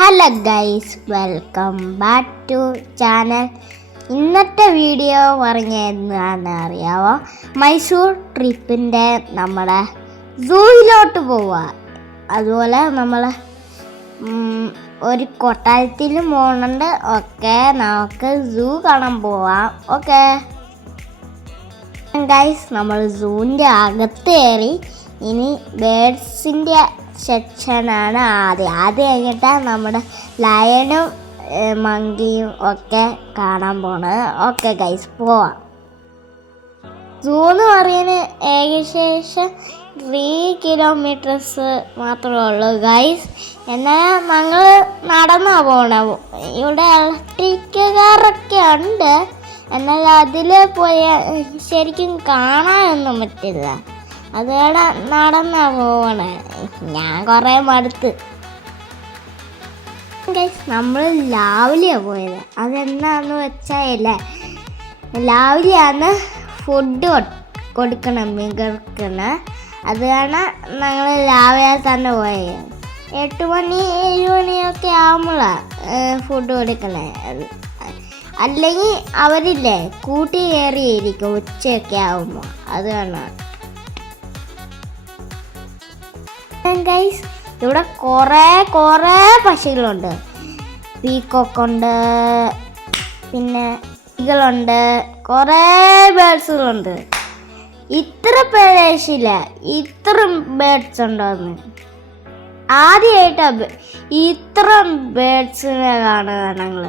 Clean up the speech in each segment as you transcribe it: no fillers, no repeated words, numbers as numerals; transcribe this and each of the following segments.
Hello guys, welcome back to channel. ഇന്നത്തെ video പറഞ്ഞ എന്താണെന്ന് അറിയാവോ? മൈസൂർ ട്രിപ്പിൻ്റെ നമ്മുടെ സൂയിലോട്ട് പോവുക. അതുപോലെ നമ്മൾ ഒരു കൊട്ടാരത്തിലും പോകുന്നുണ്ട്. ഓക്കെ, നമുക്ക് സൂ കാണാൻ പോവാം. ഓക്കെ ഗൈസ്, നമ്മൾ സൂവിൻ്റെ അകത്ത് കയറി. ഇനി ബേഡ്സിൻ്റെ സെക്ഷനാണ് ആദ്യം കഴിഞ്ഞിട്ട് നമ്മുടെ ലയണും മങ്കിയും ഒക്കെ കാണാൻ പോണത്. ഓക്കെ ഗൈസ്, പോവാം. സൂ എന്ന് പറയുന്നത് ഏകദേശം 3 കിലോമീറ്റേഴ്സ് മാത്രമേ ഉള്ളൂ ഗൈസ്. എന്നാൽ ഞങ്ങൾ നടന്നാണ് പോകണം. ഇവിടെ ഇലക്ട്രിക് കാറൊക്കെ ഉണ്ട്, എന്നാൽ അതിൽ പോയാൽ ശരിക്കും കാണാനൊന്നും പറ്റില്ല. അതുകൊണ്ട് നടന്നാ പോവണേ. ഞാൻ കുറേ മടുത്ത് ഗൈസ്. നമ്മൾ രാവിലെയാണ് പോയത്. അതെന്താന്ന് വെച്ചാൽ രാവിലെയാണ് ഫുഡ് കൊടുക്കണം മൃഗത്തിന്. അതുകൊണ്ട് ഞങ്ങൾ രാവിലെ തന്നെ പോയത്. 8 മണി 7 മണിയൊക്കെ ആകുമ്പോഴാണ് ഫുഡ് കൊടുക്കണേ. അല്ലെങ്കിൽ അവരില്ലേ കൂട്ടി കയറിയിരിക്കും ഉച്ചയൊക്കെ ആകുമ്പോൾ. അതുകൊണ്ടാണ് ഗൈസ്. ഇവിടെ കുറേ പക്ഷികളുണ്ട്. പീക്കോക്കുണ്ട്, പിന്നെ ഈകളുണ്ട്, കുറേ ബേഡ്സുകളുണ്ട്. ഇത്ര പ്രദേശില്ല ഇത്ര ബേഡ്സ് ഉണ്ടോന്ന്. ആദ്യമായിട്ടാണ് ഇത്ര ബേഡ്സിനെ കാണുക ഞങ്ങൾ.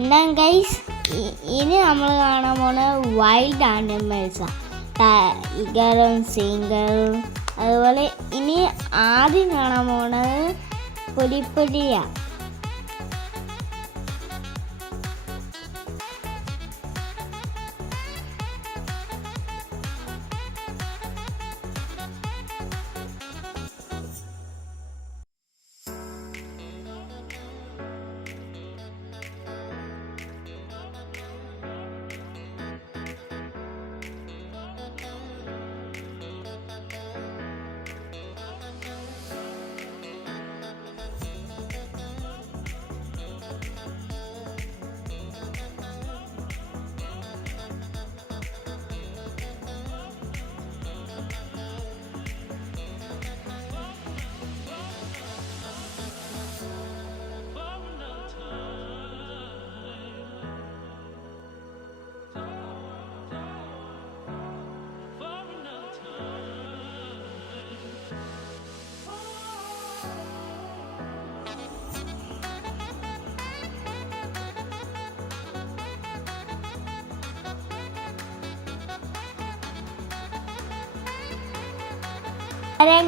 എന്താ ഗൈസ്, ഇനി നമ്മൾ കാണാൻ പോകുന്നത് വൈൽഡ് ആനിമൽസാണ്. ടൈഗറും സിംഗറും. അതുപോലെ ഇനി ആദ്യം കാണാൻ പോകുന്നത് പുലിയാണ്.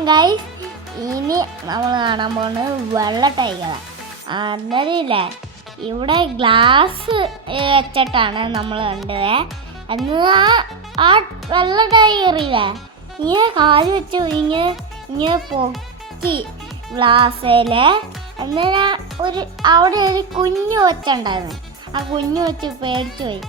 ഗൈസ്, ഇനി നമ്മൾ കാണാൻ പോകുന്നത് വെള്ള ടൈഗറാണ്. അതറിയില്ലേ, ഇവിടെ ഗ്ലാസ് വെച്ചിട്ടാണ് നമ്മൾ കണ്ടത്. അന്ന് ആ വെള്ള ടൈഗറില്ലേ ഇങ്ങനെ കാല് വെച്ച് ഇങ്ങനെ പൊക്കി ഗ്ലാസ്സിൽ. അന്നേരം അവിടെ ഒരു കുഞ്ഞു വെച്ചുണ്ടായിരുന്നു. ആ കുഞ്ഞു വെച്ച് പേടിച്ചു പോയി.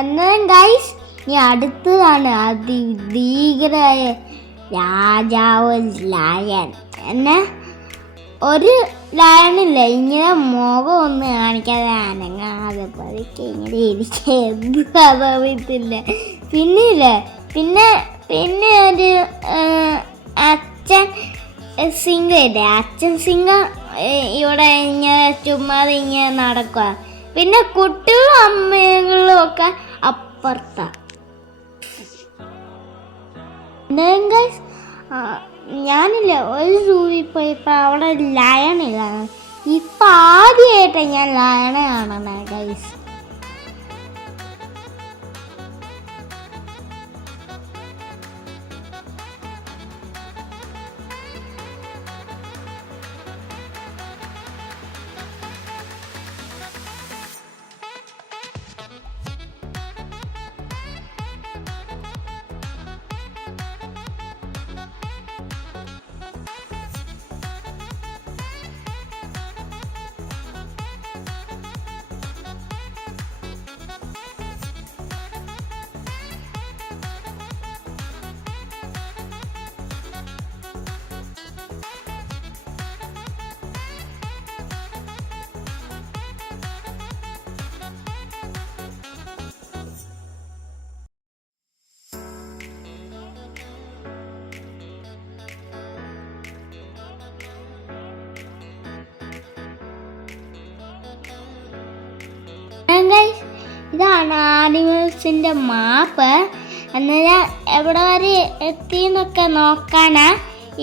എന്നാലും ഗൈസ്, ഇനി അടുത്തതാണ് അതിഭീകരമായ രാജാവ് ലയൺ എന്നെ ഒരു ലയണില്ല ഇങ്ങനെ മുഖം ഒന്ന് കാണിക്കാതെ അനങ്ങാതെ പതുക്കെ ഇങ്ങനെ ഇരിക്കുക അറിയത്തില്ല. പിന്നില്ലേ പിന്നെ ഒരു അച്ഛൻ സിംഗം ഇല്ലേ, അച്ഛൻ സിംഗം ഇവിടെ ഇങ്ങനെ ചുമ്മാതെ ഇങ്ങനെ നടക്കുക. പിന്നെ കുട്ടികളും അമ്മകളും ഒക്കെ അപ്പുറത്താ. ഞാനില്ല ഒരു സൂവിൽ പോയപ്പോൾ അവിടെ ലയണില്ല. ഇപ്പം ആദ്യമായിട്ടാണ് ഞാൻ ലയണ കാണണേ ഗൈസ്. ഇതാണ് ആനിമൽസിൻ്റെ മാപ്പ്. എന്നാൽ എവിടെ വരെ എത്തിയെന്നൊക്കെ നോക്കാനാ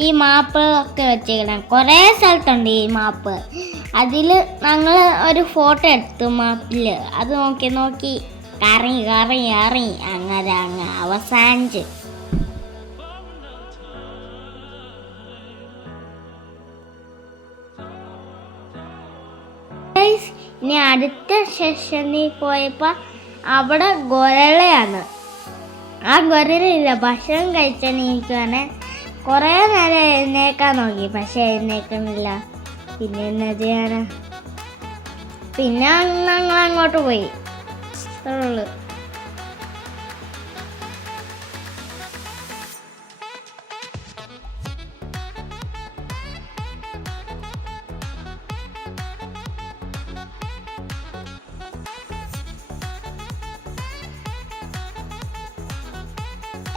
ഈ മാപ്പുകളൊക്കെ വെച്ചേക്കണം. കുറേ സ്ഥലത്തുണ്ട് ഈ മാപ്പ്. അതിൽ ഞങ്ങൾ ഒരു ഫോട്ടോ എടുത്തു മാപ്പിൽ. അത് നോക്കി കറങ്ങി അങ്ങനെ അവസാനിച്ച്. ഇനി അടുത്ത സെഷനിൽ പോയപ്പോൾ അവിടെ ഗൊരളയാണ്. ആ ഗൊരലില്ല ഭക്ഷണം കഴിച്ചാൽ കുറേ നേരം എഴുന്നേക്കാൻ നോക്കി, പക്ഷെ എഴുന്നേക്കുന്നില്ല. പിന്നെ എന്നാ ചെയ്യാനാ, പിന്നെ ഞങ്ങൾ അങ്ങോട്ട് പോയി. അത്രയുള്ളൂ.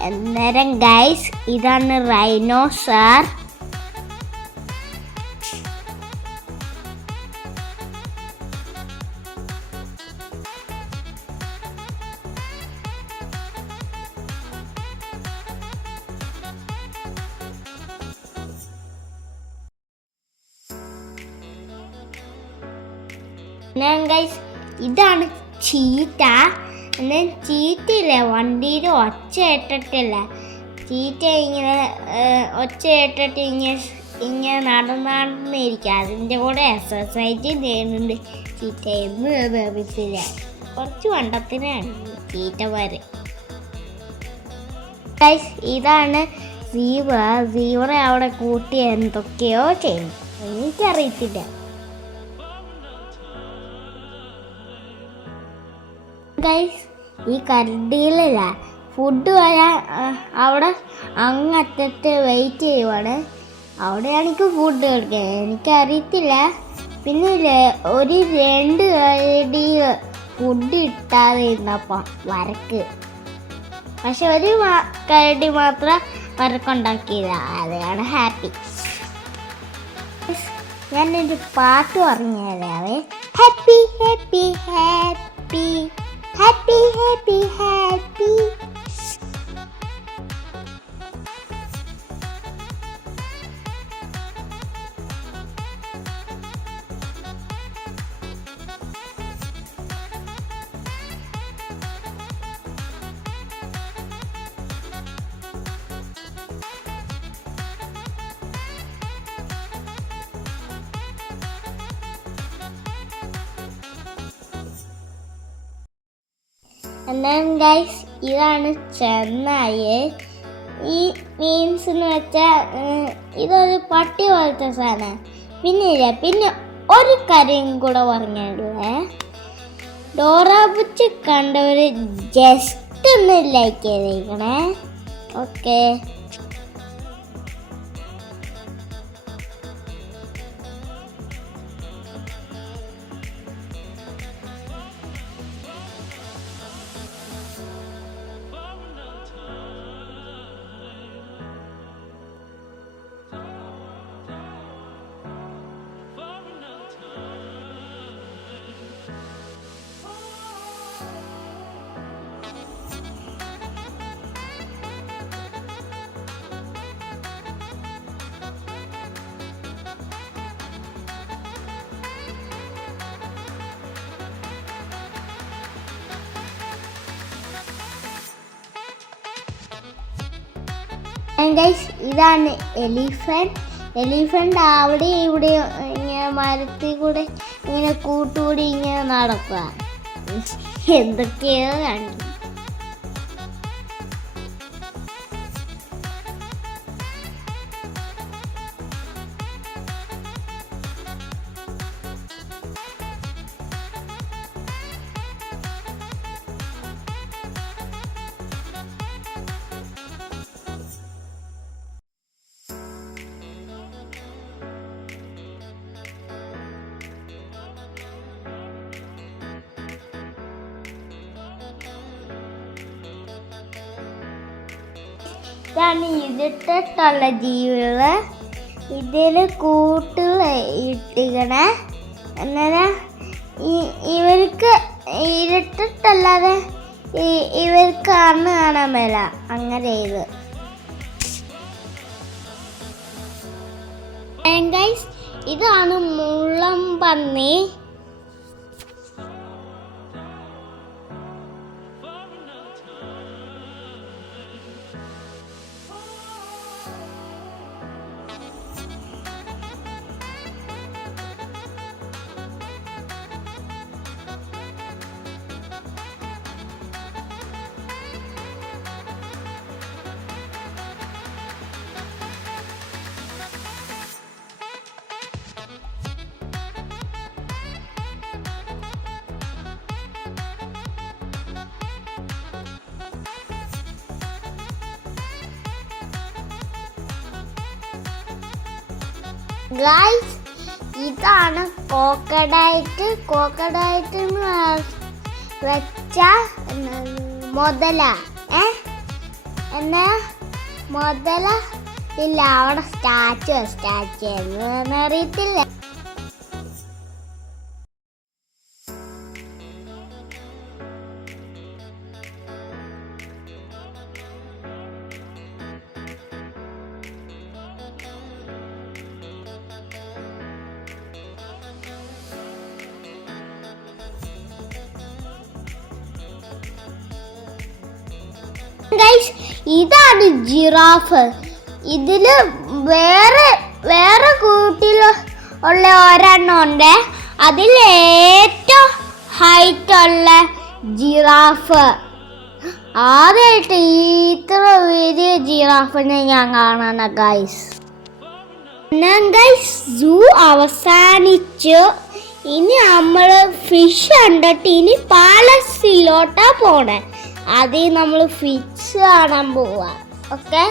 അന്നേരം ഗൈസ് ഇതാണ് റൈനോസർ. ഗൈസ് ഇതാണ് ചീറ്റ. എന്നാൽ ചീറ്റയില്ല വണ്ടിയിൽ ഒച്ച ഇട്ടിട്ടില്ല. ചീറ്റ ഇങ്ങനെ ഒച്ച ഇട്ടിട്ട് ഇങ്ങനെ നടന്നിരിക്കുക. അതിൻ്റെ കൂടെ എക്സസൈസ് ചെയ്യുന്നുണ്ട് ചീറ്റ. എന്ന് അറിയത്തില്ല, കുറച്ച് വണ്ടത്തിനാണ് ചീറ്റമാർ. ഗൈസ് ഇതാണ് സീബ്ര അവിടെ കൂട്ടി എന്തൊക്കെയോ ചെയ്യുന്നു, എനിക്കറിയത്തില്ല. ഗൈസ് ഈ കരടിയിലല്ല ഫുഡ് വരാൻ അവിടെ അങ്ങറ്റത്ത് വെയിറ്റ് ചെയ്യുവാണ്. അവിടെയാണ് എനിക്ക് ഫുഡ് കഴിക്കാൻ, എനിക്കറിയത്തില്ല. പിന്നെ ഒരു 2 കരടി ഫുഡ് ഇട്ടാതെ ഇരുന്നപ്പോൾ വരക്ക്. പക്ഷെ ഒരു കരടി മാത്രം വരക്കുണ്ടാക്കിയില്ല, അതാണ് ഹാപ്പി. ഞാനൊരു പാട്ട് പറഞ്ഞു തരാവേ. Happy happy happy happy happy happy. എന്നാൽ ഗൈസ് ഇതാണ് ചെന്നായി. ഈ മീൻസ് എന്ന് വെച്ചാൽ ഇതൊരു പട്ടി പോലത്തെ സാധനം. പിന്നെ ഒരു കാര്യം കൂടെ പറഞ്ഞിടുവേ. ഡോറ ബുച്ചി കണ്ടവർ ജസ്റ്റ് ഒന്ന് ലൈക്ക് ചെയ്തേക്കണേ. ഓക്കെ. ഗൈസ് ഇതാണ് എലിഫന്റ് അവിടെ ഇവിടെ ഇങ്ങനെ മരത്തിൽ കൂടെ ഇങ്ങനെ കൂട്ടുകൂടി ഇങ്ങനെ നടക്കുക. എന്തൊക്കെയോ കണ്ടു. ഇതാണ് ഇരുട്ടിട്ടുള്ള ജീവികള്. ഇതില് കൂട്ടുകൾ ഇട്ടിക്കണേ. അന്നേരം ഇവർക്ക് ഇരുട്ടിട്ടല്ലാതെ ഇവർക്ക് കണ്ണ് കാണാൻ മേല. അങ്ങനെ ഇത് ഇതാണ് മുള്ളംപന്നി. ഗൈസ് ഇതാണ് കോക്കഡൈറ്റ്. കോക്കഡൈറ്റ് വെച്ച മുതല. എന്നാ മുതല ഇല്ല, അവിടെ സ്റ്റാച്ചു എന്നറിയത്തില്ല. ഇതാണ് ജിറാഫ്. ഇതില് വേറെ കൂട്ടിൽ ഉള്ള ഒരെണ്ണം ഉണ്ട്. അതിൽ ഏറ്റവും ഹൈറ്റ് ഉള്ള ജിറാഫ്. ആദ്യമായിട്ട് ഇത്ര വലിയ ജിറാഫിനെ ഞാൻ കാണാന ഗൈസ്. സൂ അവസാനിച്ചു. ഇനി നമ്മള് ഫിഷ് കണ്ടിട്ട് ഇനി പാലസിലോട്ടാ പോണേ. അതിൽ നമ്മൾ ഫിഷ് കാണാൻ പോവാ. ഓക്കെ,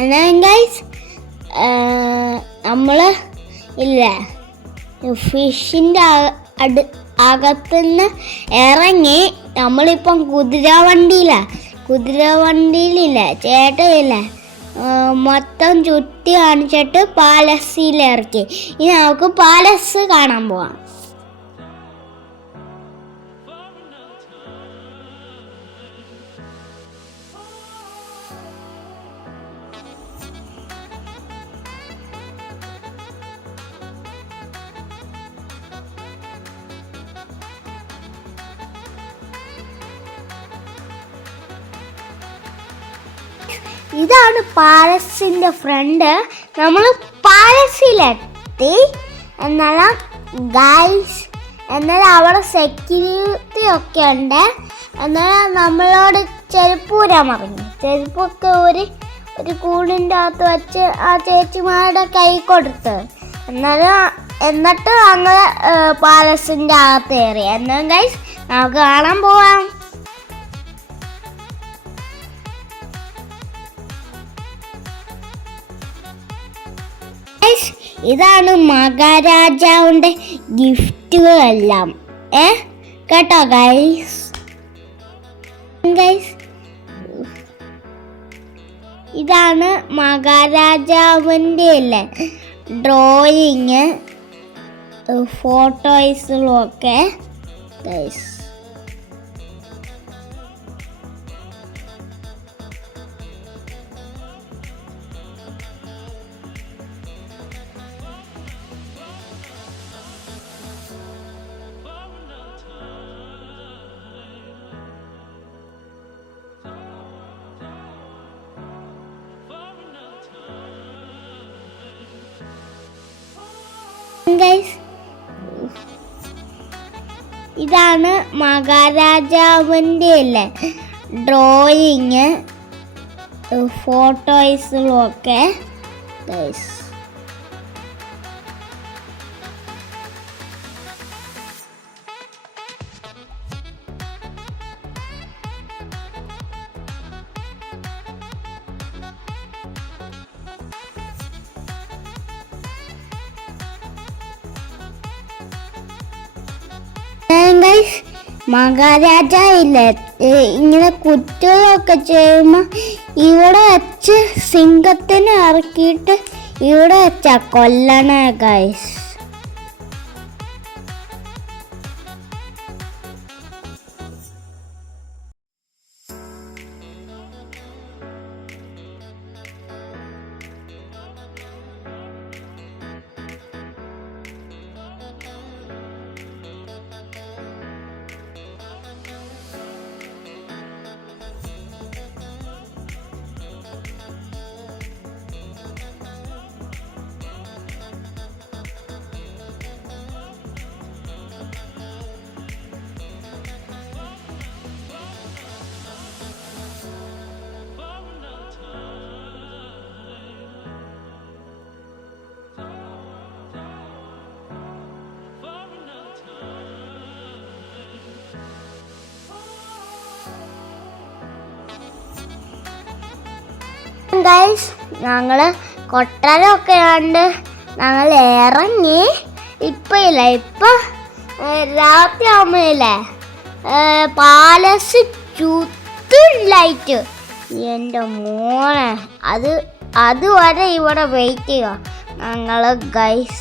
എന്നാ ഗൈസ് നമ്മൾ ഇല്ല ഫിഷിൻ്റെ അകത്തുനിന്ന് ഇറങ്ങി നമ്മളിപ്പം കുതിരവണ്ടിയിലില്ല ചേട്ടനില്ല മൊത്തം ചുറ്റി കാണിച്ചിട്ട് പാലസിലിറക്കി. ഇനി നമുക്ക് പാലസ് കാണാൻ പോവാം. ഇതാണ് പാലസിൻ്റെ ഫ്രണ്ട്. നമ്മൾ പാലസിലെത്തി. എന്നാലും ഗൈസ് അവിടെ സെക്യൂരിറ്റി ഒക്കെ ഉണ്ട്. എന്നാലും നമ്മളോട് ചെരുപ്പൂരാൻ പറഞ്ഞു. ചെരുപ്പൊക്കെ ഒരു കൂടിൻ്റെ അകത്ത് വെച്ച് ആ ചേച്ചിമാരുടെ കൈ കൊടുത്ത് എന്നിട്ട് അങ്ങ് പാലസിൻ്റെ അകത്ത് കയറി. എന്നാലും ഗൈസ് നമുക്ക് കാണാൻ പോവാം. ഇതാണ് മഹാരാജാവിൻ്റെ ഗിഫ്റ്റുകളെല്ലാം കേട്ടോ ഗൈസ്. ഇതാണ് മഹാരാജാവിൻ്റെ അല്ലേ ഡ്രോയിങ് ഫോട്ടോസും ഒക്കെ ഗൈസ്. ഇതാണ് മഹാരാജാവിൻ്റെ അല്ലേ ഡ്രോയിങ് ഫോട്ടോസും ഒക്കെ ഗൈസ്. മഹാരാജ ഇല്ലേ ഇങ്ങനെ കുറ്റമൊക്കെ ചെയ്യുമ്പോൾ ഇവിടെ വെച്ച് സിംഹത്തിനെ ഇറക്കിയിട്ട് ഇവിടെ വെച്ചാ കൊല്ലണേ ഗൈസ്. ഗൈസ് ഞങ്ങൾ കൊട്ടാരമൊക്കെ കണ്ട് ഞങ്ങൾ ഇറങ്ങി. ഇപ്പം രാത്രി ആകുമ്പോഴല്ലേ പാലസ് ചുറ്റും ലൈറ്റ്. എൻ്റെ മോനെ അതുവരെ ഇവിടെ വെയിറ്റ് ചെയ്യുക ഞങ്ങൾ ഗൈസ്.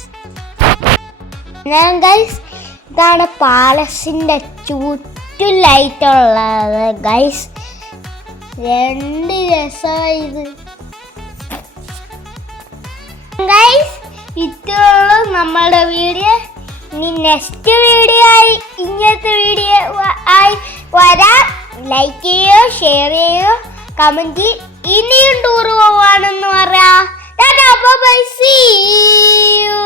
ഇതാണ് പാലസിൻ്റെ ചുറ്റും ലൈറ്റുള്ളത് ഗൈസ്. രണ്ട് രസമായത് ഗൈസ്. ഇത്രയുള്ളൂ നമ്മളുടെ വീഡിയോ. ഇനി നെക്സ്റ്റ് വീഡിയോ ആയി ഇങ്ങനത്തെ വീഡിയോ ആയി വരാം. ലൈക്ക് ചെയ്യുക, ഷെയർ ചെയ്യുക, കമൻറ്റ് ചെയ്യുക. ഇനിയും ടൂർ പോവാണെന്ന് പറയാം. Bye, see U.